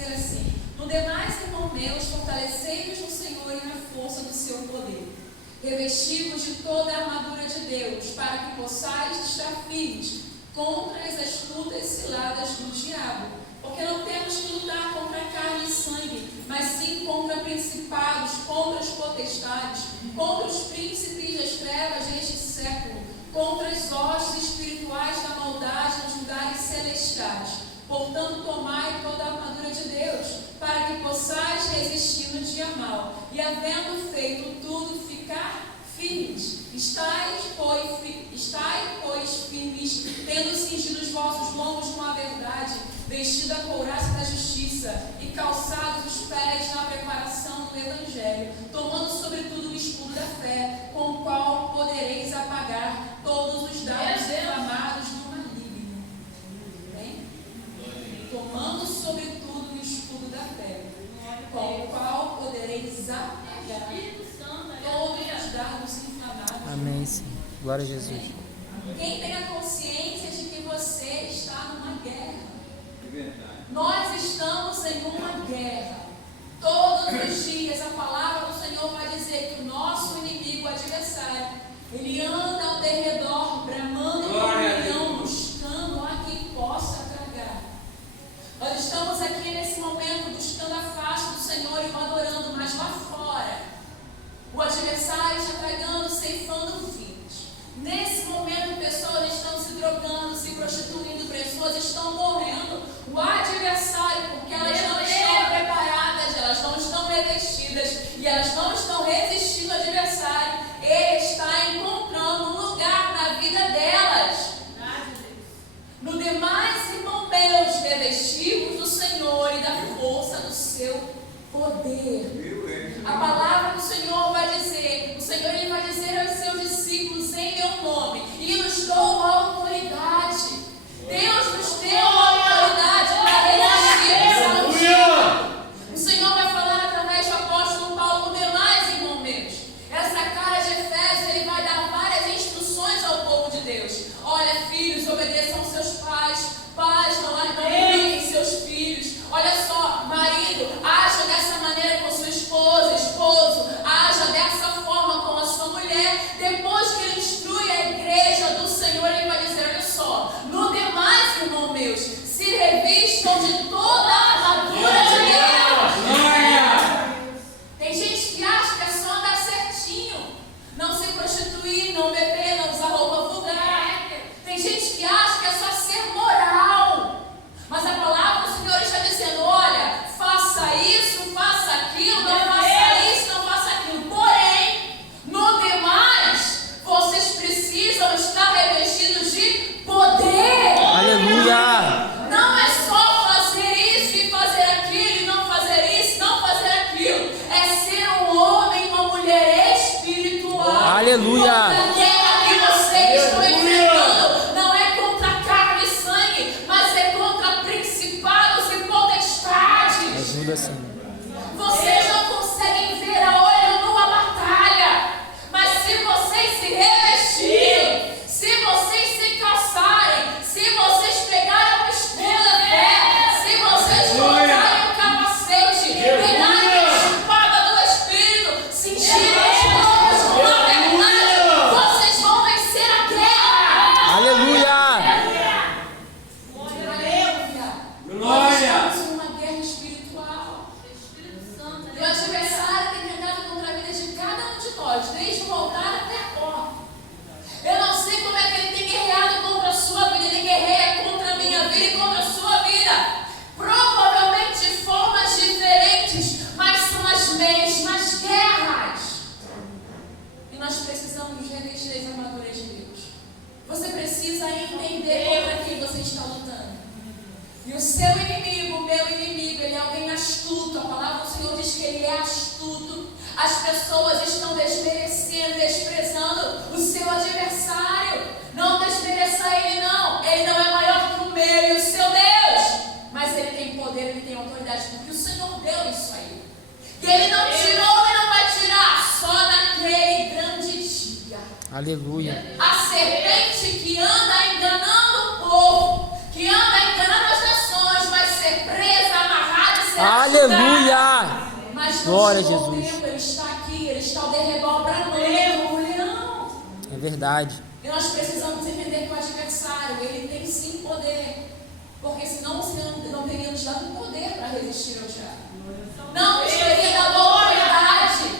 dizer assim: no demais, irmãos meus, fortalecei-vos no Senhor e na força do seu poder. Revesti-vos de toda a armadura de Deus, para que possais estar firmes contra as astutas ciladas do diabo. Porque não temos que lutar contra carne e sangue, mas sim contra principados, contra as potestades, contra os príncipes das trevas deste século, contra as hostes espirituais da maldade nos lugares celestiais. Portanto, tomai toda a armadura de Deus, para que possais resistir no dia mau, e havendo feito tudo, ficar firmes. Estai, pois, firmes, tendo cingido os vossos lombos com a verdade, vestido a couraça da justiça, e calçados os pés na preparação do Evangelho, tomando sobretudo o escudo da fé, com o qual podereis apagar todos os dardos inflamados do maligno. Bem? Tomando sobretudo o escudo da fé, com o qual podereis apagar todos os dardos inflamados. Amém, sim. Glória a Jesus. Quem tem a consciência de que você está numa guerra? Nós estamos em uma guerra. Todos os dias a palavra do Senhor vai dizer que o nosso inimigo, o adversário, ele anda ao derredor, bramando como um leão, buscando a quem possa tragar. Nós estamos aqui nesse momento buscando a face do Senhor e o adorando, mas lá fora o adversário está tragando, ceifando vidas. Nesse momento, pessoas estão se drogando, se prostituindo, pessoas estão morrendo. O adversário, porque elas não estão preparadas, elas não estão revestidas e elas não estão resistindo ao adversário. Ele está encontrando um lugar na vida delas. No demais, irmãos meus, revestivos do Senhor e da força do seu poder. A palavra do Senhor vai dizer, o Senhor ele vai dizer aos seus discípulos em meu nome, e nos dou autoridade. Deus nos deu autoridade para resistir. O Senhor vai falar através do apóstolo Paulo no demais, irmãos meus. Essa cara de Efésios, ele vai dar várias instruções ao povo de Deus. Olha, filhos, obedeçam aos seus pais. Pais, não briguem seus filhos. Olha só, marido, haja dessa maneira com sua esposa. Esposo, haja dessa forma com a sua mulher. Depois que ele instrui a igreja do Senhor, ele vai dizer, olha só, no demais, irmãos meus, se revistam de toda a armadura de Deus. Tem gente que acha que é só andar certinho, não se prostituir, não beber, não usar roupa vulgar. Tem gente que acha que é só ser moral. Mas a palavra do Senhor está dizendo, olha, faça isso, faça aquilo, não faça isso, não faça aquilo. Porém, no demais, vocês precisam estar revestidos de poder. Aleluia! Não é só fazer isso e fazer aquilo, e não fazer isso, não fazer aquilo. É ser um homem, uma mulher espiritual. Aleluia! A guerra que vocês estão enfrentando não é contra carne e sangue, mas é contra principados e potestades. Ajuda, Senhor. Vocês não conseguem ver a olho nu a batalha, mas se vocês se revestirem, se vocês se calçarem, se vocês pegarem o escudo da fé, se vocês colocarem o capacete, pegarem a espada do Espírito, cingirem os lombos com a verdade, vocês vão vencer a guerra. Aleluia! Nós estamos em uma guerra espiritual. E o adversário tem tentado contra a vida de cada um de nós, desde o altar até a porta. Eu não sei como é que ele tem guerreado contra a sua vida. Ele guerreia contra a minha vida e contra a sua vida. Provavelmente de formas diferentes, mas são as mesmas guerras. E nós precisamos revestir as armaduras de Deus. Você precisa entender contra quem você está lutando. E o seu inimigo, o meu inimigo, ele é alguém astuto. A palavra do Senhor diz que ele é astuto. As pessoas estão desmerecendo, desprezando o seu adversário. Não desmereça ele, não. Ele não é maior que o meu e o seu Deus. Mas ele tem poder, ele tem autoridade, porque o Senhor deu isso a ele. E ele não tirou e não vai tirar, só naquele grande dia. Aleluia! A serpente que anda enganando o povo, que anda enganando as nações, vai ser presa, amarrada e Aleluia. Mas não Glória a chegou o Jesus. tempo, ele está aqui, ele está ao derredor bramando como um leão. É verdade. E nós precisamos entender que o adversário, ele tem sim poder. Porque senão o Senhor não teria nos dado poder para resistir ao diabo. Não nos teria dado autoridade.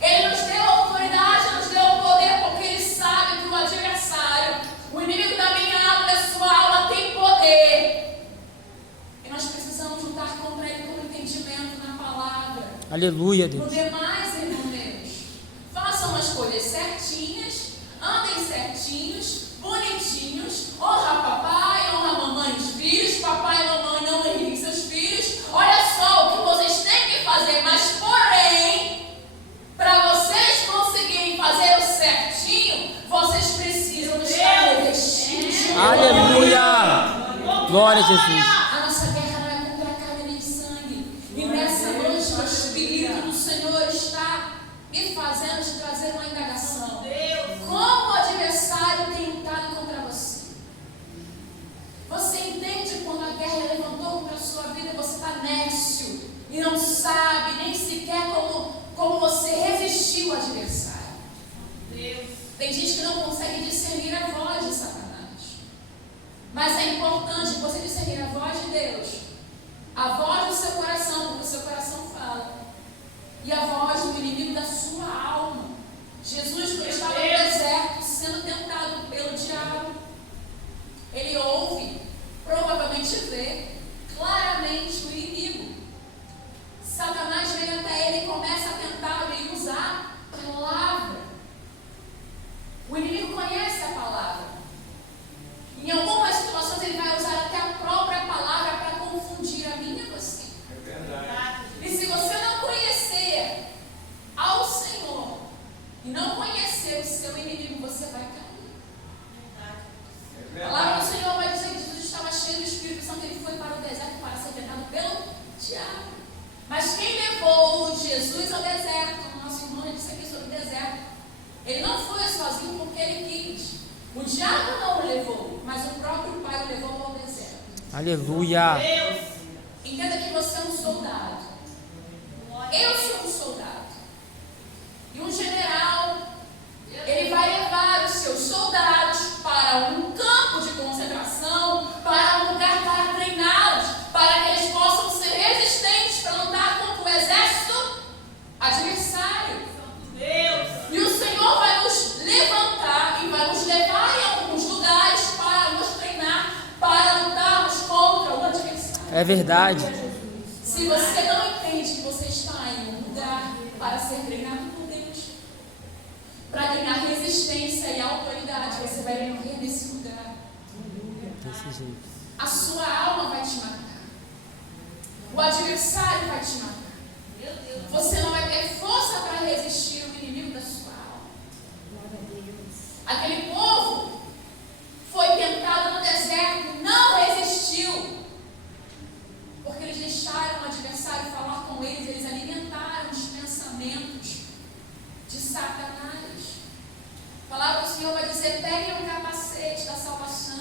Ele nos deu autoridade, nos deu o poder, porque ele sabe que o adversário, o inimigo da minha alma, da sua alma, tem poder. E nós precisamos lutar contra ele com entendimento na palavra. Aleluia, No Deus. demais, irmão Deus, façam as coisas certinhas, andem certinhos, bonitinhos, honra papai, honra mamãe os filhos, papai e mamãe não irritem seus filhos. Olha só o que vocês têm que fazer, mas porém, para vocês conseguirem fazer o certinho, vocês precisam estar revestidos de glória. Aleluia. Glória a Jesus. A nossa guerra não é contra a carne nem sangue. E nessa noite o Espírito do Senhor está me fazendo te trazer uma indagação. Como o adversário tem lutado contra você? Você entende quando a guerra levantou contra a sua vida e você está nécio e não sabe nem sequer como você resistiu ao adversário? Tem gente que não consegue discernir a voz de Satanás. Mas é importante você discernir a voz de Deus, a voz do seu coração, porque o seu coração fala, e a voz do inimigo da sua alma. Jesus, quando estava no deserto, sendo tentado pelo diabo, ele ouve, provavelmente vê claramente o inimigo. Satanás vem até ele e começa a tentá-lo e usar a palavra. O inimigo conhece a palavra. Em algumas situações ele vai usar até a própria palavra para confundir a mim e você. É verdade. E se você não conhecer ao Senhor e não conhecer o seu inimigo, você vai cair. É A palavra do verdade. Senhor vai dizer que Jesus estava cheio do Espírito Santo, ele foi para o deserto para ser tentado pelo diabo. Mas quem levou Jesus ao deserto, o nosso irmão disse aqui sobre o deserto, ele não foi sozinho porque ele quis. O diabo não o levou, mas o próprio Pai o levou ao deserto. Aleluia. Entenda que você é um soldado. Eu sou um soldado. E um general, ele vai levar os seus soldados para um campo de concentração, para um lugar para treiná-los, para que eles possam ser resistentes para lutar contra o exército adversário. E o Senhor vai nos levantar e vai nos levar em alguns lugares para nos treinar, para lutarmos contra o adversário. É verdade. Se você não entende que você está em um lugar para ser treinado por Deus, para ganhar resistência e autoridade, você vai morrer nesse lugar. Desse jeito. A sua alma vai te matar. O adversário vai te matar. Você não vai ter força para resistir ao inimigo da sua alma. Aquele povo foi tentado no deserto, não resistiu. Porque eles deixaram o adversário falar com eles, eles alimentaram os pensamentos de Satanás. A palavra do Senhor vai dizer: peguem o capacete da salvação.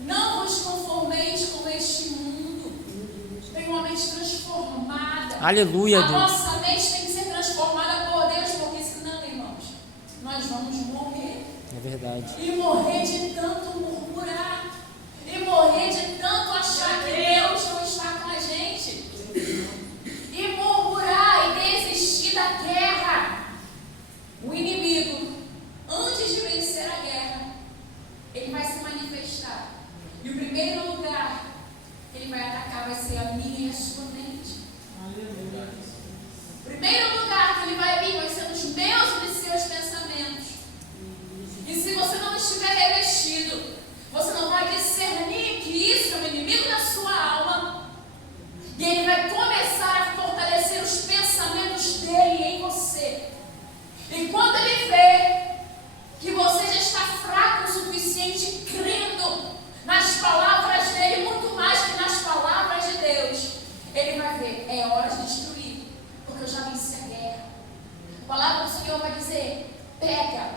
Não vos conformeis com este mundo. Tenha uma mente transformada. Aleluia, A Deus. nossa mente tem que ser transformada por Deus, porque senão, irmãos, nós vamos morrer. É verdade. E morrer de tanto murmurar. E morrer de tanto achar que Deus não está com a gente. E murmurar e desistir da guerra. O inimigo, antes de vencer a guerra, ele vai se manifestar. E o primeiro lugar que ele vai atacar vai ser a minha e a sua mente. O primeiro lugar que ele vai vir vai ser nos meus e nos seus pensamentos. E se você não estiver revestido, você não vai discernir que isso é o inimigo da sua alma. E ele vai começar a fortalecer os pensamentos dele em você. E quando ele vê que você já está fraco o suficiente, crendo nas palavras dele, muito mais que nas palavras de Deus, ele vai ver: é hora de destruir, porque eu já venci a guerra. A palavra do Senhor vai dizer: pega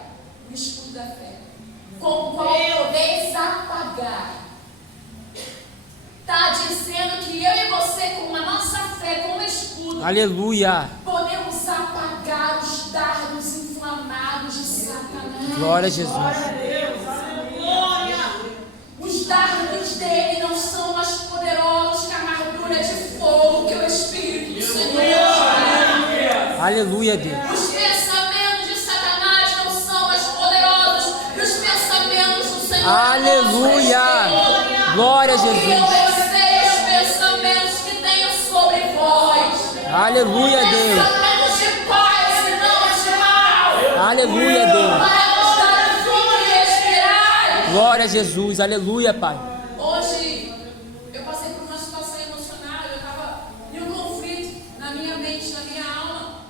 o escudo da fé, com o qual podeis apagar Está dizendo que eu e você, com a nossa fé, com o escudo, Aleluia. podemos apagar os dardos inflamados de Satanás. Glória a Jesus. Os dardos dele não são mais poderosos que a armadura de fogo que o Espírito do Senhor tira. Aleluia, Deus. Os pensamentos de Satanás não são mais poderosos que os pensamentos do Senhor. Aleluia. Glória a Eu Jesus. sei os pensamentos que tenho sobre vós. Aleluia, Deus. Pensamentos de paz e não de mal. Aleluia, Deus. Para nos dar fruto e respirar. Glória a Jesus. Aleluia, Pai. Hoje, eu passei por uma situação emocional, eu estava em um conflito na minha mente, na minha alma.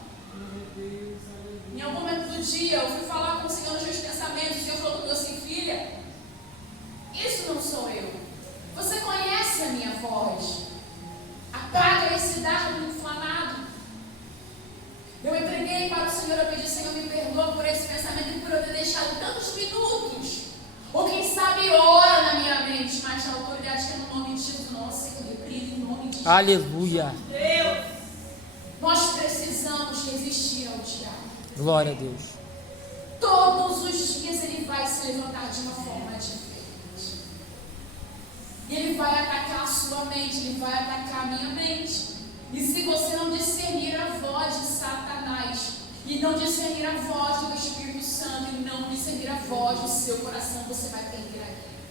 Em algum momento do dia, eu fui falar com o Senhor nos meus pensamentos, e o Senhor falou comigo assim: filha, isso não sou eu. Você conhece a minha voz. Apaga esse dardo inflamado. Eu entreguei para o Senhor, eu pedi: Senhor, me perdoa por esse pensamento e por eu ter deixado tantos minutos. Ou quem sabe ora na minha mente, mas na autoridade que é no nome de Jesus, nossa, eu repreendo em nome de Jesus. Aleluia. Nós precisamos resistir ao diabo. Glória a Deus. Todos os dias ele vai se levantar de uma forma diferente. Ele vai atacar a sua mente, ele vai atacar a minha mente. E se você não discernir a voz de Satanás, e não discernir a voz do Espírito Santo, e não discernir a voz do seu coração, você vai perder a guerra.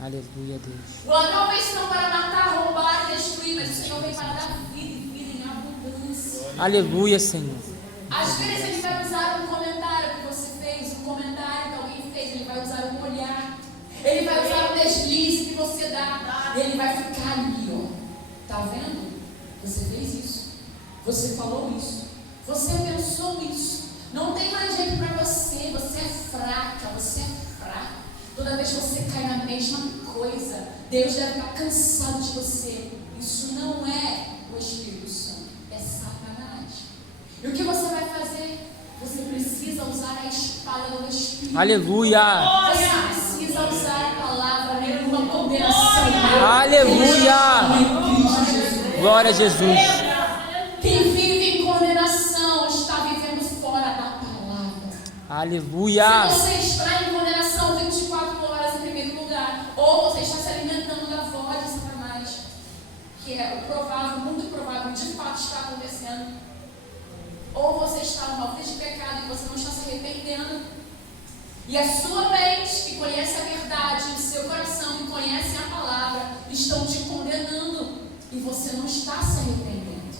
Aleluia, Deus. O ladrão vem não para matar, roubar e destruir, mas o Senhor vem para dar vida e vida em abundância. Aleluia, Senhor. Às vezes ele vai usar um comentário que você fez, um comentário que alguém fez, ele vai usar um olhar, ele vai usar um deslize que você dá, e ele vai ficar ali, ó. Tá vendo? Você fez isso, você falou isso, você pensou isso, não tem mais jeito para você, você é fraca, você é fraco. Toda vez que você cai na mesma coisa, Deus deve estar cansado de você. Isso não é o Espírito Santo, é Satanás. E o que você vai fazer? Você precisa usar a espada do Espírito. Aleluia. Você precisa usar a palavra, nenhuma condenação. Aleluia. Em Cristo Jesus. Glória a Jesus. Quem vive em condenação está vivendo fora da palavra. Aleluia. Se você está em condenação 24 horas em primeiro lugar, ou você está se alimentando da voz de Satanás, que é o provável, muito provável, de fato está acontecendo, ou você está numa vida de pecado e você não está se arrependendo, e a sua mente, que conhece a verdade, o seu coração, que conhece a palavra, estão te condenando, e você não está se arrependendo.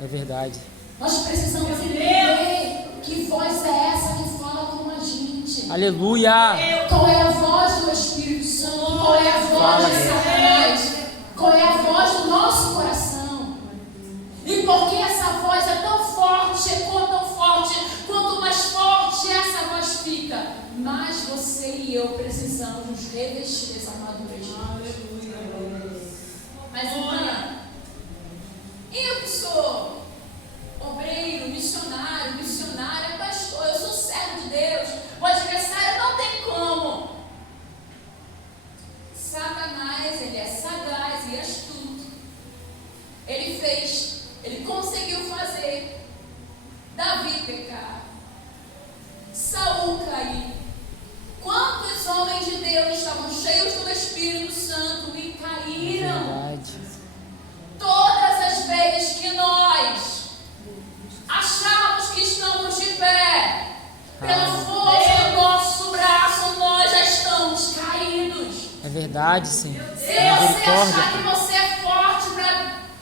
É verdade. Nós precisamos entender que voz é essa que fala com a gente. Aleluia. Qual é a voz do Espírito Santo? Qual é a voz de Satanás? Qual é a voz do nosso coração? E por que essa voz é tão forte, ecoa tão forte? Quanto mais forte essa voz fica, mais você e eu precisamos nos revestir dessa armadura de Deus. Mas então, eu que sou obreiro, missionária, pastor, eu sou servo de Deus, o adversário não tem como. Satanás, ele é sagaz e astuto. Ele conseguiu fazer Davi pecar, Saul cair. Quantos homens de Deus estavam cheios do Espírito Santo e caíram? Verdade. Todas as vezes que nós achamos que estamos de pé, pela força do nosso braço, nós já estamos caídos. É verdade, Senhor. Se você achar que Misericórdia. você é forte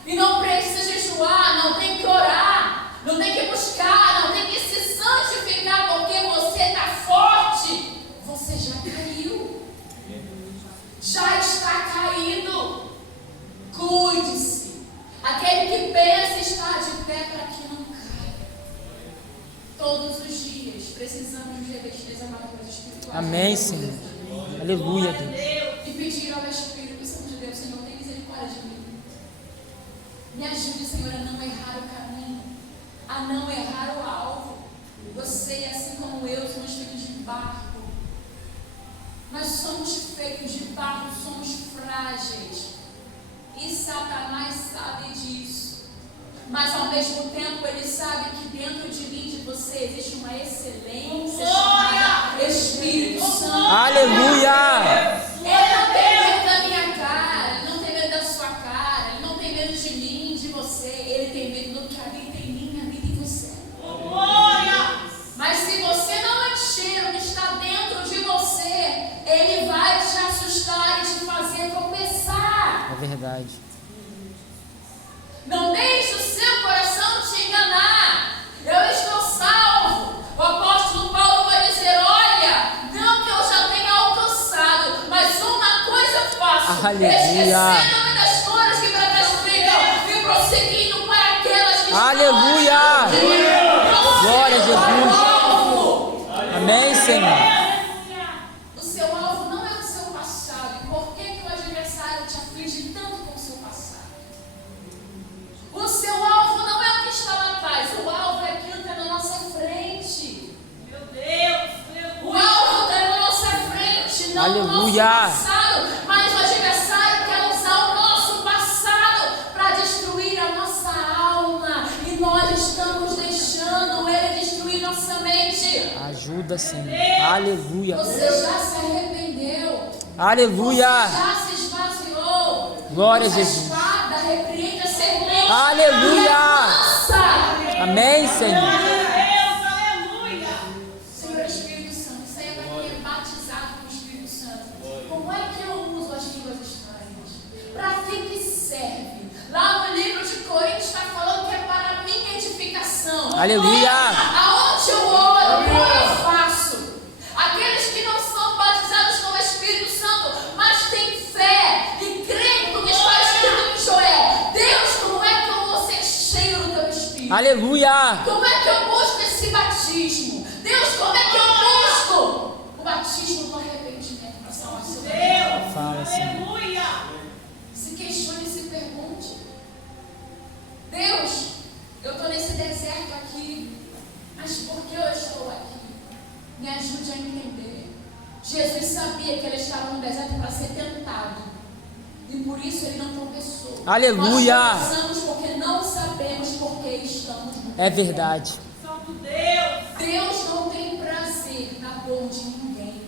e não precisa jejuar, não tem que orar, não tem que buscar, não tem que se santificar porque você está forte, você já caiu. Já está caído. Cuide-se. Aquele que pensa estar de pé para que não caia. Todos os dias precisamos nos revestir das armaduras espirituais. Amém, Senhor. Aleluia, Deus. E pedir ao Espírito Santo de Deus: Senhor, tem misericórdia de mim. Me ajude, Senhor, a não errar o caminho, a não errar o alvo. Você, assim como eu, somos feitos de barro. Nós somos feitos de barro, somos frágeis. E Satanás sabe disso. Mas ao mesmo tempo ele sabe que dentro de mim, de você, existe uma excelência chamada Espírito Santo. Aleluia! Ele não tem medo da minha cara, ele não tem medo da sua cara, ele não tem medo de mim, de você, ele tem medo do que habita em mim, habita em você. Mas se você não encher o que está dentro de você, ele vai te assustar e te fazer tropeçar. É verdade. Não deixe o seu coração te enganar. Eu estou salvo. O apóstolo Paulo vai dizer: olha, não que eu já tenha alcançado, mas uma coisa faço, esquecendo-me das coisas que para trás ficam e prosseguindo para aquelas que Aleluia! Glória a Jesus. Amém, Senhor. O seu alvo não é o seu passado. E por que o adversário te aflige tanto com o seu passado? O seu alvo não é o que está lá atrás. O alvo é aquilo que está na nossa frente. Meu Deus, O alvo está na nossa frente, não Aleluia. no nosso passado. Mas o adversário quer usar o nosso passado para destruir a nossa alma. E nós estamos deixando ele destruir nossa mente. Ajuda, Senhor. Aleluia. Você já se arrependeu. Aleluia. Você já se esvaziou. Glória a Usa Jesus. espada, repreende a serpente. Aleluia. Lança. Amém, Senhor. Senhor Espírito Santo, isso aí é para quem é batizado com o Espírito Santo. Como é que eu uso as línguas estranhas? Para que serve? Lá no livro de Coríntios está falando que é para a minha edificação. Aleluia. Aonde eu oro, como eu faço? Aqueles que não são batizados com o Espírito Santo, mas têm fé e creem no que está escrito em Joel. Deus, como é que eu vou ser cheio do teu Espírito? Aleluia. Como é que eu busco esse batismo? Deus, como é que eu busco o batismo do arrependimento para salvação? Fala, Senhor. Se questione e se pergunte: Deus, eu estou nesse deserto aqui, mas por que eu estou aqui? Me ajude a entender. Jesus sabia que ele estava no deserto para ser tentado, e por isso ele não tropeçou. Aleluia. Nós tropeçamos porque não sabemos por que estamos no É verdade. Deus não tem prazer na dor de ninguém,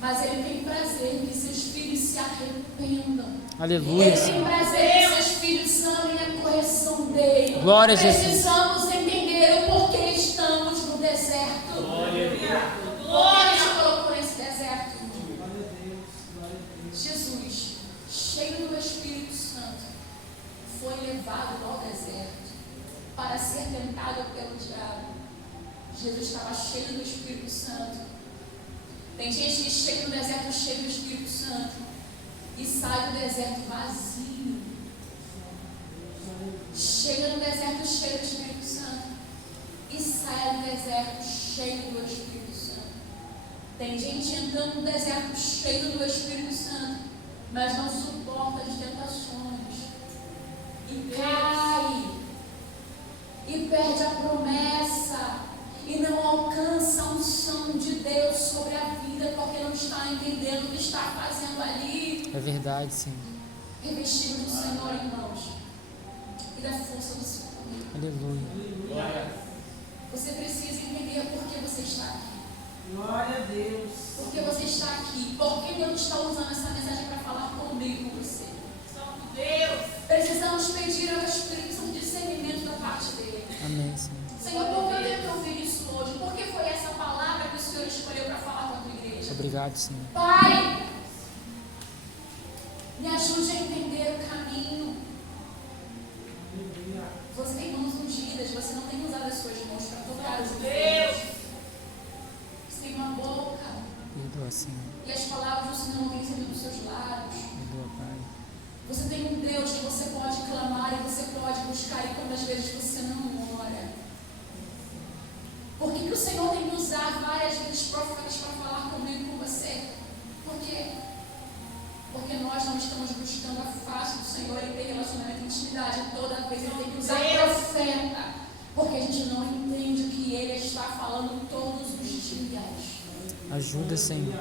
mas ele tem prazer em que seus filhos se arrependam. Aleluia, Ele tem Senhor. prazer em que seus filhos amem a correção dele. Glória a Jesus. Precisamos entender o porquê estamos no deserto. Por que ele te colocou nesse deserto? Jesus, cheio do Espírito Santo, foi levado ao deserto para ser tentado pelo diabo. Jesus estava cheio do Espírito Santo. Tem gente que chega no deserto cheio do Espírito Santo e sai do deserto vazio. Chega no deserto cheio do Espírito Santo e sai do deserto cheio do Espírito Santo. Tem gente entrando no deserto cheio do Espírito Santo, mas não suporta as tentações e cai e perde a promessa e não alcança a unção de Deus sobre a vida, porque não está entendendo o que está fazendo ali. É verdade, Senhor. Revestido do Senhor, irmãos, e da força do seu poder. Aleluia. Você precisa entender por que você está aqui. Glória a Deus. Por que você está aqui? Por que Deus está usando essa mensagem para falar comigo, com você? Santo Deus. Precisamos pedir ao Espírito Santo discernimento da parte dele. Amém, Senhor. Senhor, por que eu tenho que ouvir isso hoje? Por que foi essa palavra que o Senhor escolheu para falar com a tua igreja? Obrigado, Senhor. Pai, me ajude a entender o caminho. Você tem mãos ungidas, você não tem usado as suas mãos para tocar os Deus. Você tem uma boca Perdoa, Senhor. e as palavras do Senhor não têm saído dos seus lábios. Perdoa, Pai. Você tem um Deus que você pode clamar e você pode buscar, e quantas vezes você não ora. Por que o Senhor tem que usar várias vezes profetas para falar comigo e com você? Por quê? Porque nós não estamos buscando a face do Senhor e ter relacionamento e intimidade. Toda vez ele tem que usar profeta, porque a gente não entende o que ele está falando todos os dias. Ajuda, Senhor.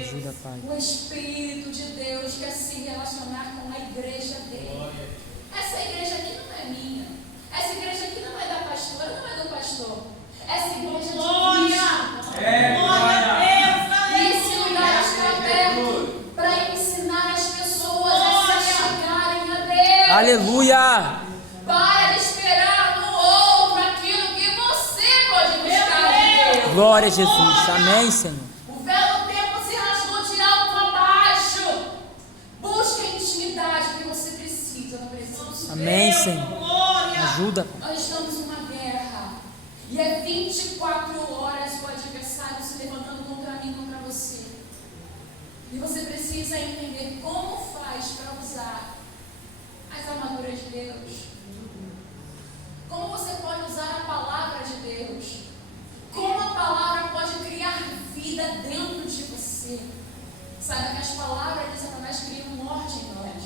Ajuda, Pai. O Espírito de Deus quer se relacionar com a igreja dele. Essa igreja aqui não é minha. Essa igreja aqui não é da pastora, não é do pastor. Essa igreja é de Cristo. Glória a Deus. E esse lugar está aberto para ensinar as pessoas a se chegarem a Deus. Aleluia. Para de esperar no outro aquilo que você pode buscar de Deus. Glória a Jesus. Amém, Senhor. O velho tempo se rasgou de alto a baixo. Busque a intimidade que você precisa na presença do Senhor. Amém, Senhor. Glória. Ajuda, Pai. Nós estamos numa guerra. E é 24 horas o adversário se levantando contra mim, contra você. E você precisa entender como faz para usar as armaduras de Deus. Como você pode usar a palavra de Deus. Como a palavra pode criar vida dentro de você. Saiba que as palavras de Satanás criam morte em nós.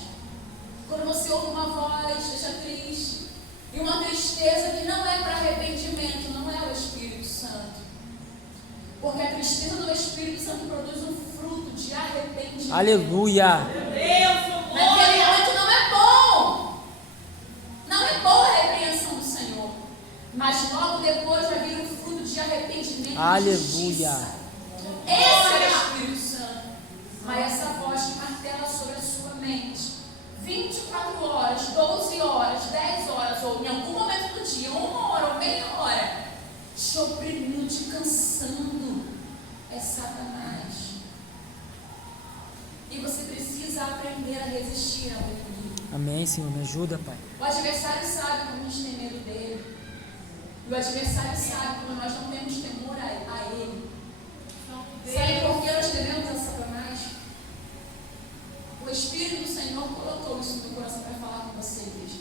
Quando você ouve uma voz, deixa triste. E uma tristeza que não é para arrependimento, não é o Espírito Santo. Porque a tristeza do Espírito Santo produz um fruto de arrependimento. Aleluia. Deus, Naquele momento não é bom. Não é boa a repreensão do Senhor. Mas logo depois vai vir um fruto de arrependimento. Aleluia. Justiça. Esse é o Espírito Santo. Mas essa voz que martela sobre a sua mente. 24 horas, 12 horas, 10 horas, ou em algum momento do dia, 1 hora ou meia hora, te oprimindo, te cansando, é Satanás. E você precisa aprender a resistir ao inimigo. Amém, Senhor. Me ajuda, Pai. O adversário sabe quando a gente tem medo dele. E o adversário sabe quando nós não temos temor a ele. Sabe por que nós tememos a Satanás? O Espírito do Senhor colocou isso no coração para falar com você, igreja.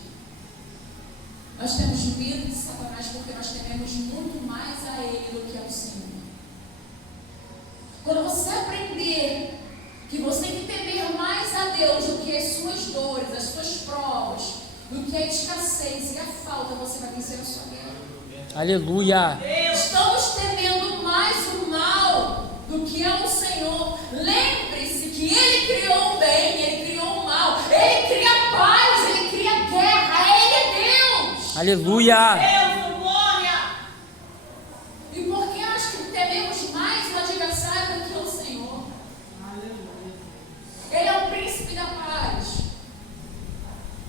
Nós temos medo de Satanás porque nós tememos muito mais a Ele do que ao Senhor. Quando você aprender que você tem que temer mais a Deus do que as suas dores, as suas provas, do que a escassez e a falta, você vai vencer a sua guerra. Aleluia. Estamos temendo mais o mal do que ao Senhor. Lembre-se que Ele criou o bem, Ele criou o mal, Ele cria paz, Ele cria guerra, Ele é Deus. Aleluia. Deus, glória. E por que nós tememos mais o adversário do que o Senhor? Ele é o príncipe da paz,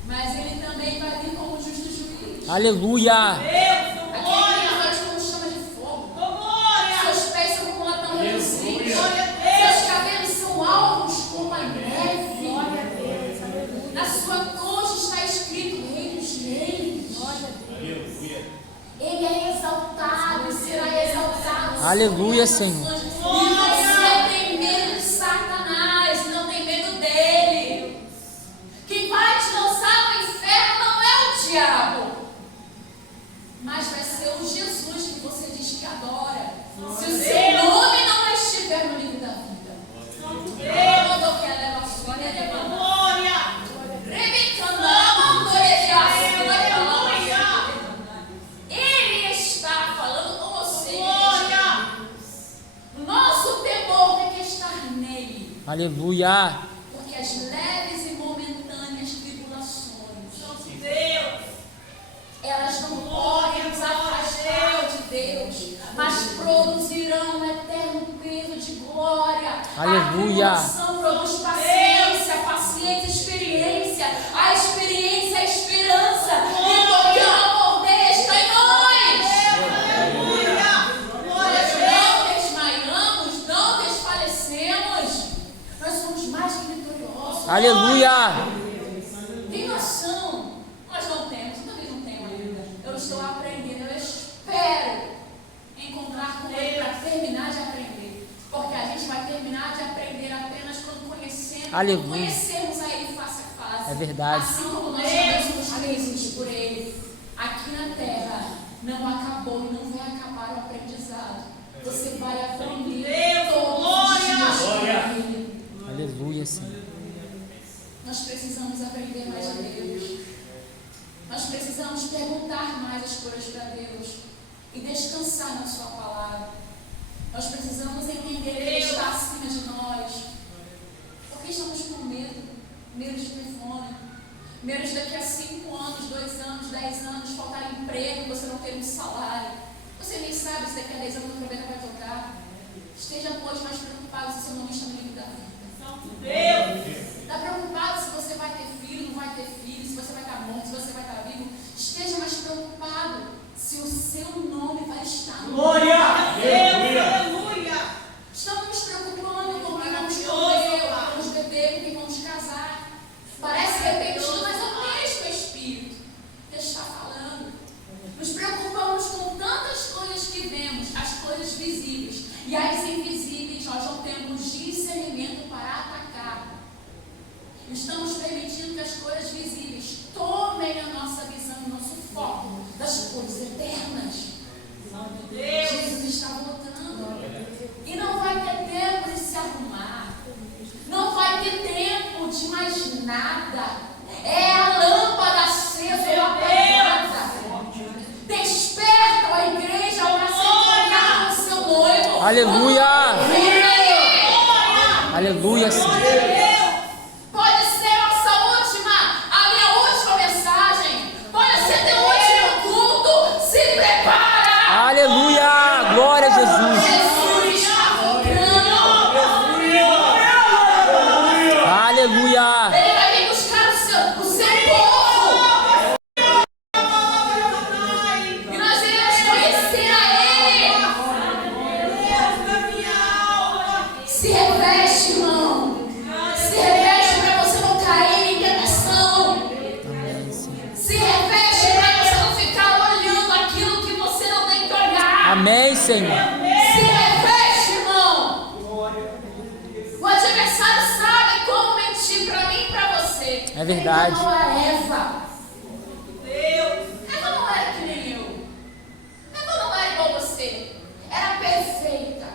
mas Ele também vai vir como justo juiz. Aleluia. Deus, Aquele glória. que nós como chama de fogo. Glória. Seus pés são como latão reluzente. Glória a Deus. Seus cabelos são alvos como a neve. Glória a Deus. Aleluia. Na sua coxa está escrito Rei dos Reis. Ele é exaltado e será exaltado. Aleluia, sobre as Senhor. nações. E você tem medo de Satanás, não tem medo dele. Quem vai te lançar no inferno não é o diabo, mas vai ser o Jesus que você diz que adora. Se o seu nome não estiver no livro da vida. Glória. Ele está falando com você. Glória. O nosso temor tem que estar nele. Aleluia. Porque as leves e momentâneas tribulações, Deus. elas não podem nos afastar de Deus, mas produzirão um eterno peso de glória. Aleluia. A tribulação produz paciência, a paciência, experiência, a experiência, a esperança. E porque o amor dele está em nós. Aleluia. Glória a Nós Deus. não desmaiamos, não desfalecemos. Nós somos mais que vitoriosos. Aleluia. Tem noção? Nós não temos, talvez não tenham ainda. Eu estou aprendendo, eu espero encontrar com ele para terminar de aprender. Porque a gente vai terminar de aprender apenas quando conhecemos, Aleluia. quando conhecermos a ele face a face. É verdade. Assim como nós somos conhecidos por ele. Aqui na terra não acabou e não vai acabar o aprendizado. Você vai aprender Deus, todos glória. os dias com ele. Aleluia, Senhor. Nós precisamos aprender mais a Deus. Nós precisamos perguntar mais as coisas para Deus e descansar na sua palavra. Nós precisamos entender que Ele está acima de nós. 10 anos, faltar emprego, você não ter um salário. Você nem sabe se daqui a 10 anos o problema vai tocar. Esteja, pois, mais preocupado se seu nome está no livro da vida. Está preocupado se você vai ter filho, não vai ter filho, se você vai estar morto, se você vai estar vivo. Esteja mais preocupado se o seu nome vai estar no livro. Glória a Deus, aleluia. Estamos nos preocupando com o que vamos comer, o que vamos beber, com o que vamos casar. Parece repetido, mas é o mesmo Espírito que está falando. Nos preocupamos com tantas coisas que vemos, as coisas visíveis. E as invisíveis, nós não temos discernimento para atacar. Estamos permitindo que as coisas visíveis tomem a nossa visão, o nosso foco das coisas eternas. Jesus está voltando. E não vai ter tempo de se arrumar. Não vai ter tempo de mais nada. É a lâmpada acesa ou apagada. Desperta a igreja para se encontrar com seu noivo. Aleluia. Aleluia, Senhor. Pode ser a minha última mensagem. Pode ser teu último culto. Se prepara. Aleluia. Glória a Jesus. Jesus está voltando. Aleluia. Ele vai vir buscar o seu povo. E nós iremos conhecer a Ele. Se reveste, irmão. Se reveste para você não cair em tentação. Amém, Senhor. Se reveste para você não ficar olhando aquilo que você não tem que olhar. Amém, Senhor. Se reveste, irmão. O adversário sabe como mentir para mim e para você. É verdade. Ele enganou a Eva. Eva não era que nem eu. Eva não era igual você. Era perfeita.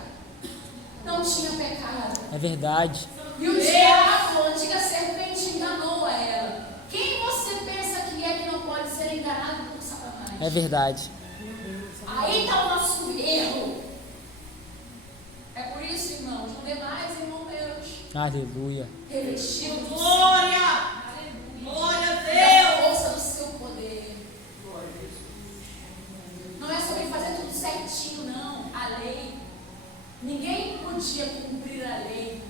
Não tinha pecado. É verdade. E o diabo, a antiga serpente, enganou a ela. Quem você pensa que é que não pode ser enganado por Satanás? É verdade. Aí está o nosso erro. É por isso, irmãos, não dê mais, irmão Deus. Aleluia. Revestido do Glória a da Deus. força do seu poder. Não é sobre fazer tudo certinho, não. A lei. Ninguém podia cumprir a lei.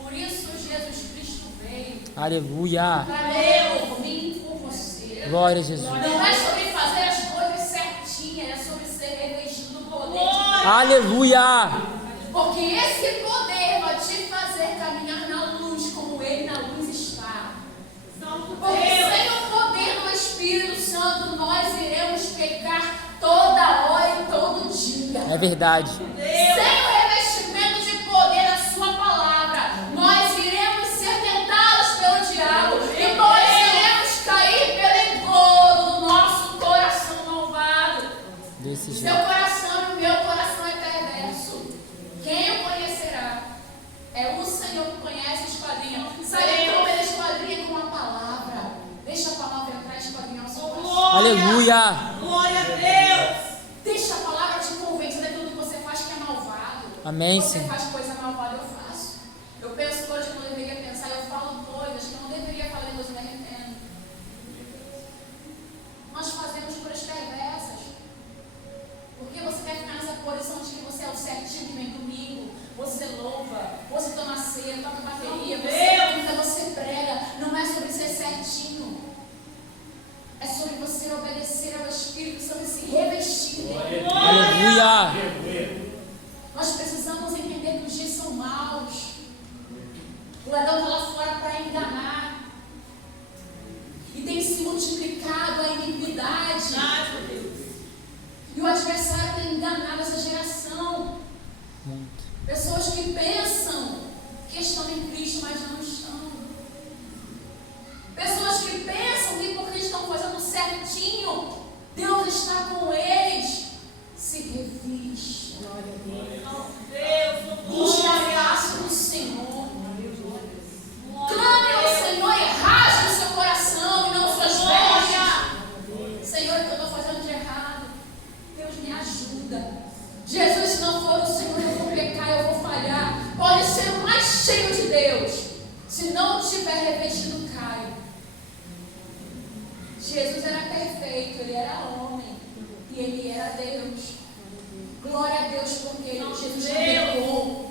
Por isso Jesus Cristo veio. Aleluia. Para eu vir por você. Glória a Jesus. Não é sobre fazer as coisas certinhas, é sobre ser revestido do poder. Aleluia. Porque esse poder vai te fazer caminhar na luz, como Ele na luz está. Porque sem o poder do Espírito Santo, nós iremos pecar toda hora e todo dia. É verdade. Sem o revestimento de poder da sua palavra, nós iremos ser tentados pelo diabo e nós iremos cair pelo engodo do nosso coração malvado. Desse Seu jeito. coração e o meu coração é perverso. Quem o conhecerá? É o Senhor que conhece, esquadrinha. Sabe como ele esquadrinha com a palavra? Deixa a palavra entrar, esquadrinha ao seu coração. Aleluia. Glória a Deus. Deixa a palavra te convencer daquilo que você faz que é malvado. Amém, Você Senhor. faz coisa malvada, eu faço. Eu penso coisas que eu não deveria pensar, eu falo coisas que eu não deveria falar, depois eu me arrependo. Nós fazemos coisas perversas. Porque você quer ficar nessa posição de que você é o certinho que vem domingo, você louva, você toma ceia, toca bateria, você canta, você prega. Não é sobre ser certinho. É sobre você obedecer ao Espírito, sobre se revestir. Aleluia. Nós precisamos entender que os dias são maus. O ladrão está lá fora para enganar. E tem se multiplicado a iniquidade. E o adversário tem enganado essa geração. Muito. Pessoas que pensam que estão em Cristo, mas não estão. Pessoas que pensam que porque estão fazendo certinho, Deus está com eles. Se reviste. Busque a face do Senhor. Clame ao Senhor e rasgue o seu coração e não suas vestes. Senhor, o que eu estou fazendo de errado? Deus me ajuda. Jesus, se não for o Senhor, eu vou pecar, eu vou falhar. Pode ser o mais cheio de Deus. Se não tiver revestido, cai. Jesus era perfeito. perfeito, ele era homem. E ele era Deus. Glória a Deus, porque Jesus não pecou.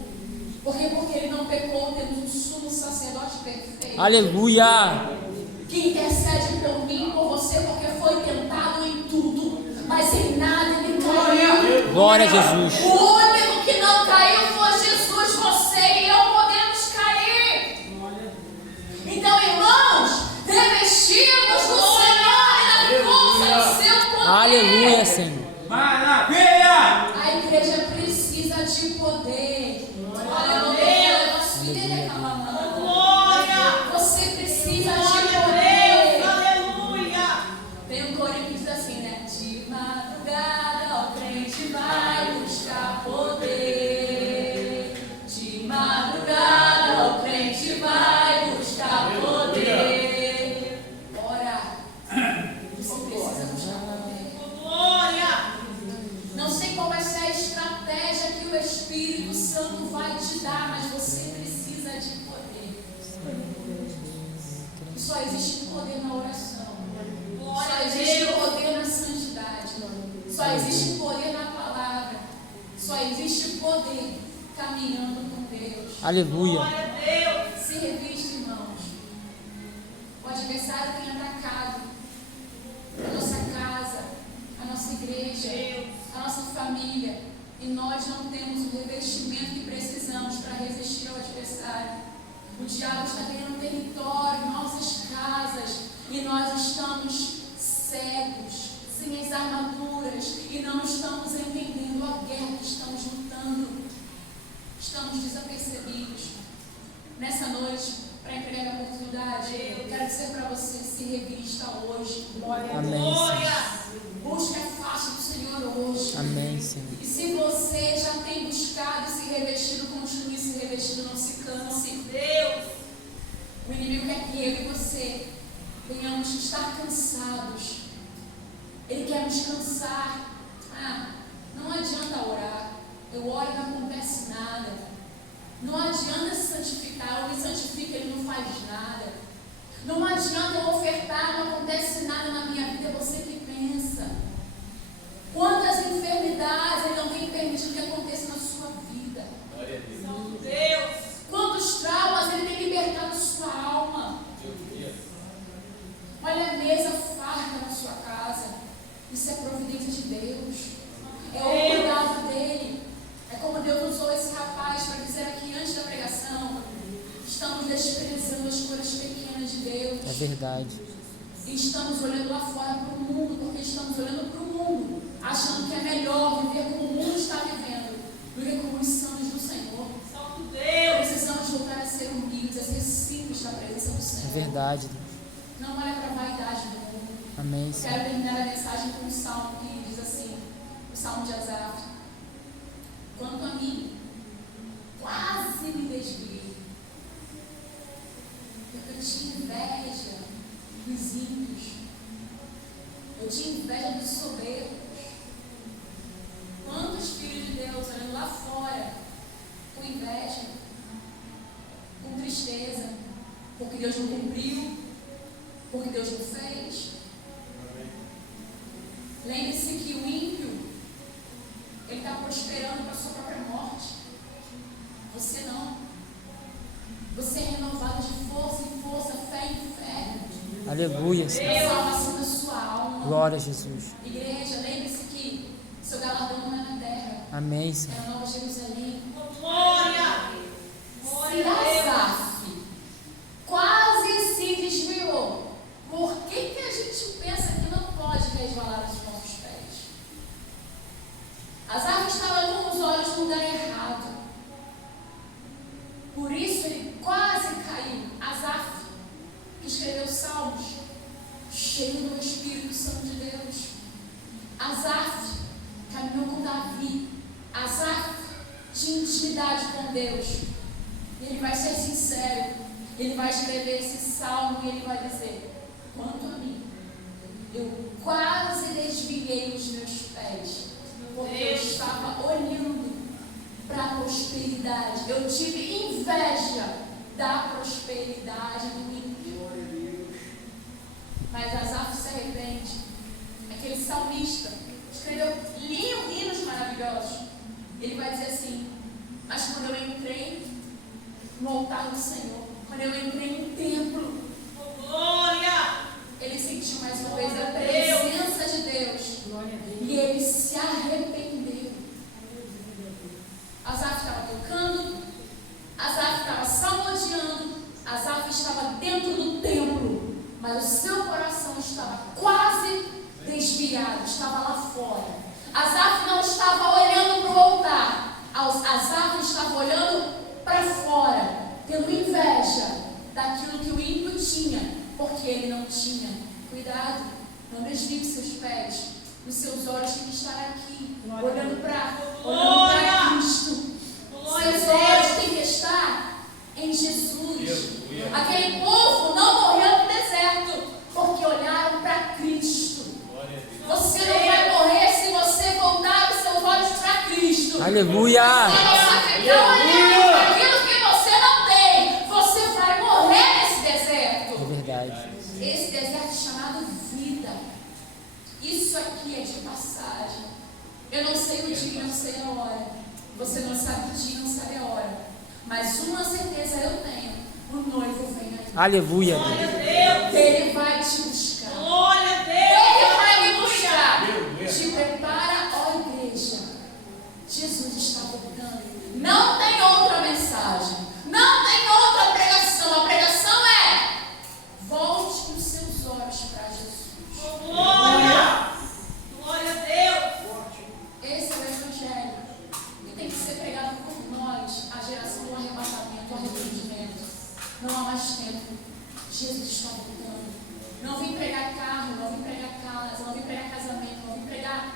Porque ele não pecou, temos um sumo sacerdote perfeito. Aleluia. Que intercede por mim e por você, porque foi tentado em tudo, mas em nada ele caiu. Glória a Jesus. O único que não caiu foi Jesus. Você e eu podemos cair. Então, irmãos, revestimos do Senhor e da força do seu poder. Aleluia, Senhor. Maravilha! A igreja precisa de poder. Aleluia. Você precisa de poder. Aleluia. Tem um corinho que diz assim, né? De madrugada o crente vai buscar poder. De madrugada o crente vai buscar poder. Ora, você precisa buscar poder. Glória. Não sei qual vai ser a estratégia que o Espírito Santo vai te dar, mas você precisa de poder. E só existe poder na oração. Só existe poder na santidade. Só existe poder na palavra. Só existe poder caminhando com Deus. Aleluia. Glória a Deus. Se reviste, irmãos. O adversário tem atacado a nossa casa, a nossa igreja, a nossa família. E nós não temos o revestimento que precisamos para resistir ao adversário. O diabo está ganhando território em nossas casas e nós estamos cegos, sem as armaduras e não estamos entendendo a guerra que estamos lutando. Estamos desapercebidos. Nessa noite, para entregar a oportunidade, eu quero dizer para você: se revista hoje. Amém, Busca a face do Senhor hoje. Amém, Senhor. E se você já tem buscado e se revestido, continue se revestindo, não se canse. Deus. O inimigo quer que eu e você venhamos estar cansados. Ele quer nos cansar. Não adianta orar. Eu oro e não acontece nada. Não adianta se santificar. Eu me santifico, ele não faz nada. Não adianta eu ofertar, não acontece nada na minha vida. É você que pensa. Quantas enfermidades ele não tem permitido que aconteça na sua vida? Deus. Quantos traumas ele tem libertado sua alma? Olha a mesa farta na sua casa. Isso é providência de Deus. É o cuidado dele. É como Deus usou esse rapaz para dizer aqui antes da pregação: estamos desprezando as coisas pequenas de Deus. É verdade. E estamos olhando lá fora para o mundo, porque estamos olhando para o mundo, achando que é melhor viver como o mundo está vivendo do que como os santos do Senhor. Santo Deus. Precisamos voltar a ser humildes, a ser simples na presença do Senhor. É verdade. Não olha para a vaidade do mundo. Amém, Eu Senhor. quero terminar a mensagem com um salmo que diz assim, o salmo de Asaf: quanto a mim, quase me desviei, porque eu tinha inveja dos ímpios, eu tinha inveja dos soberbos. Quantos filhos de Deus olhando lá fora com inveja, com tristeza, porque Deus não cumpriu, porque Deus não fez. Lembre-se que o ímpio, ele está prosperando para a sua própria morte. Você não. Você é renovado de força em força, fé em fé. Aleluia, A Senhor. salvação da sua alma. Glória a Jesus. Igreja, lembre-se que seu galardão não é na terra, Amém, é Senhor. na Nova Jerusalém. Glória. Se Glória a Deus. Asaf quase se desviou, por que a gente pensa que não pode resvalar os nossos pés? Asaf estava com os olhos no lugar errado. Por isso ele quase caiu. Asaf, que escreveu Salmos, cheio do Espírito Santo de Deus. Asaf caminhou com Davi. Asaf tinha intimidade com Deus. Ele vai ser sincero. Ele vai escrever esse salmo e ele vai dizer: quanto a mim, eu quase desviei os meus pés, porque eu estava olhando para a prosperidade. Eu tive inveja da prosperidade do ímpio. Mas Asaf se arrepende aquele salmista, escreveu hinos maravilhosos. Ele vai dizer assim: mas quando eu entrei no altar do Senhor, quando eu entrei no templo, Glória! ele sentiu mais uma vez a presença de Deus. E ele se arrependeu. Asaf estava tocando, Asaf estava salmodiando, Asaf estava dentro do templo, mas o seu coração estava quase desviado, estava lá fora. Asaf não estava olhando para o altar, Asaf estava olhando para fora, tendo inveja daquilo que o ímpio tinha, porque ele não tinha. Cuidado, não desvie seus pés, os seus olhos têm que estar aqui, olhando para Cristo. Seus olhos têm que estar em Jesus. Aquele povo não morreu no deserto, porque olharam para Cristo. Você não vai morrer se você voltar os seus olhos para Cristo. Aleluia! Se você ficar olhando para aquilo que você não tem, você vai morrer nesse deserto. É verdade. Esse deserto chamado vida. Isso aqui é de passagem. Eu não sei o dia, não sei a hora. Você não sabe o dia, não sabe a hora. Mas uma certeza eu tenho: o noivo vem aí. Aleluia. Glória a Deus! Ele vai te buscar. Glória a Deus! Ele vai me buscar. Te prepara, ó igreja. Jesus está voltando. Não tem outra mensagem. Não tem outra pregação. A pregação é: volte os seus olhos para Jesus. Glória! Glória a Deus! Esse é o Evangelho. E tem que ser pregado por nós, a geração do arrebatamento, do arrependimento. Não há mais tempo. Jesus está voltando. Não vim pregar carro, não vim pregar casa, não vim pregar casamento, não vim pregar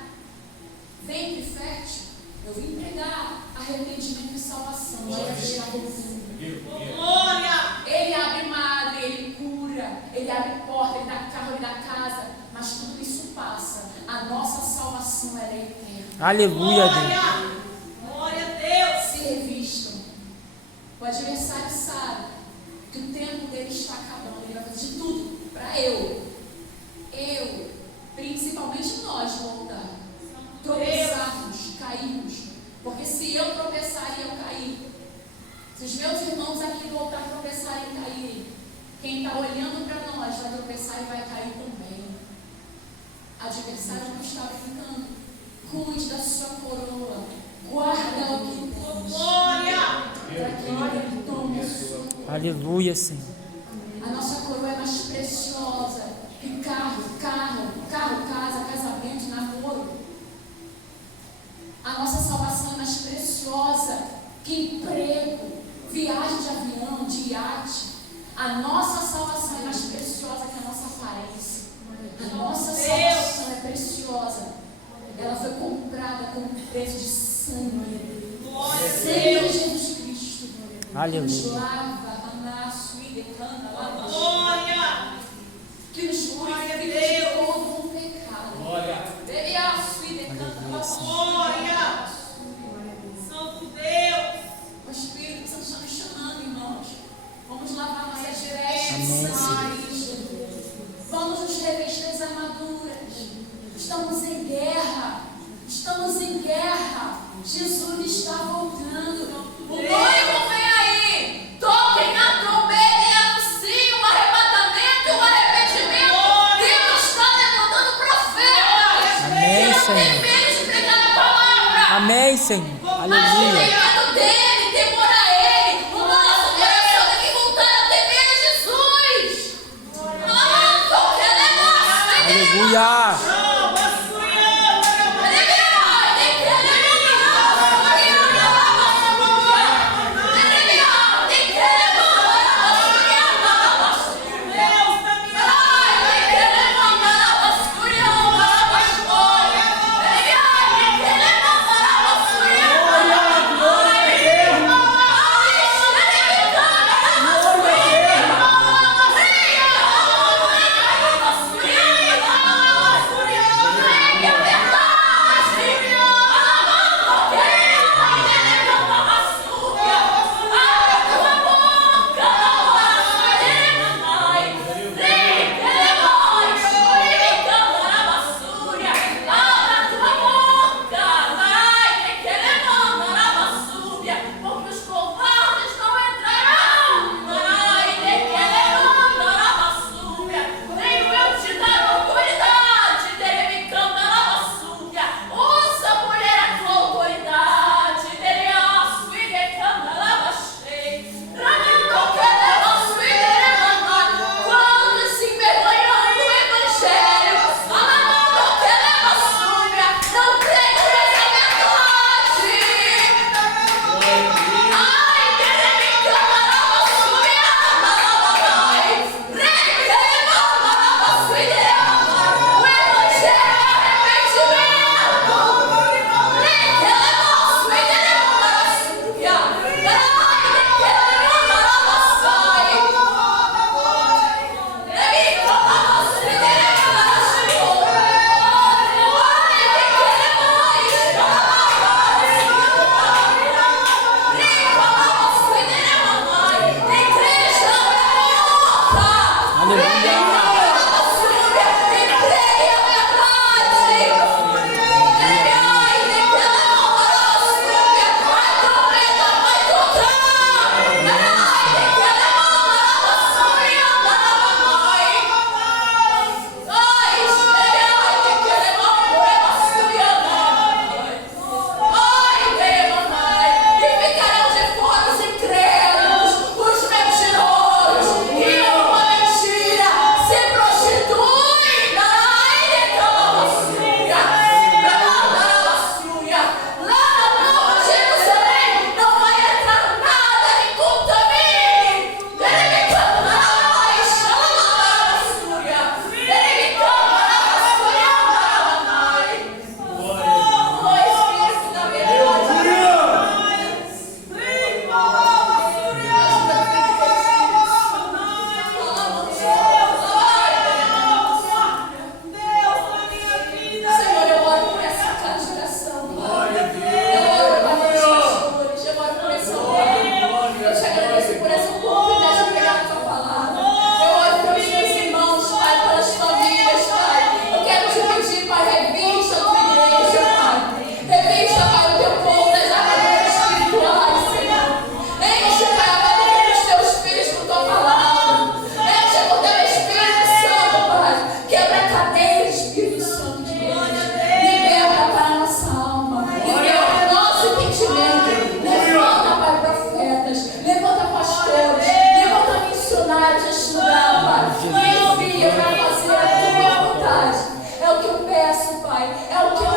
ventre fértil. Eu vim pregar arrependimento e salvação. Jesus está voltando. Glória! Ele abre madre, ele cura, ele abre porta, ele dá carro, ele dá casa. Mas tudo isso passa. A nossa salvação ela é eterna. Aleluia, Deus. Glória! Glória a Deus! Se revistam. O adversário sabe que o tempo dele está acabando. Ele vai fazer de tudo para eu, principalmente nós, voltar. Tropeçarmos, cairmos. Porque se eu tropeçar e eu cair, se os meus irmãos aqui do altar tropeçarem e caírem, quem está olhando para nós vai tropeçar e vai cair também. O adversário não está brincando. Cuide da sua coroa. Guarda o que temos. Glória! Para que ele tome a sua coroa. Aleluia, Senhor. A nossa coroa é mais preciosa que carro, casa, casamento, namoro. A nossa salvação é mais preciosa que emprego, viagem de avião, de iate. A nossa salvação é mais preciosa que a nossa aparência. A nossa salvação é preciosa. Ela foi comprada com um preço de sangue. Sangue de Jesus Cristo. Aleluia. Nos lava, anaço e decana, lava. Glória! Que nos purifica de todo o pecado. Glória. Bebeaço e decana. Glória! Santo Deus! O Espírito Santo está nos chamando, irmãos. Vamos lavar nossas vestes Amém, sangue. Vamos nos revestir das armaduras. Estamos em guerra. Estamos em guerra. Jesus está voltando. O noivo vem aí. Toquem na trombeta e anunciem o arrebatamento e o arrependimento. Deus está levantando profetas. Amém, Que não tem Senhor. medo de pregar a palavra. Amém, Senhor. Mas tem Aleluia. medo dele, temor a ele. O nosso coração tem que voltar a temer a Jesus. Porque ele é nosso. Aleluia. Pai. É o que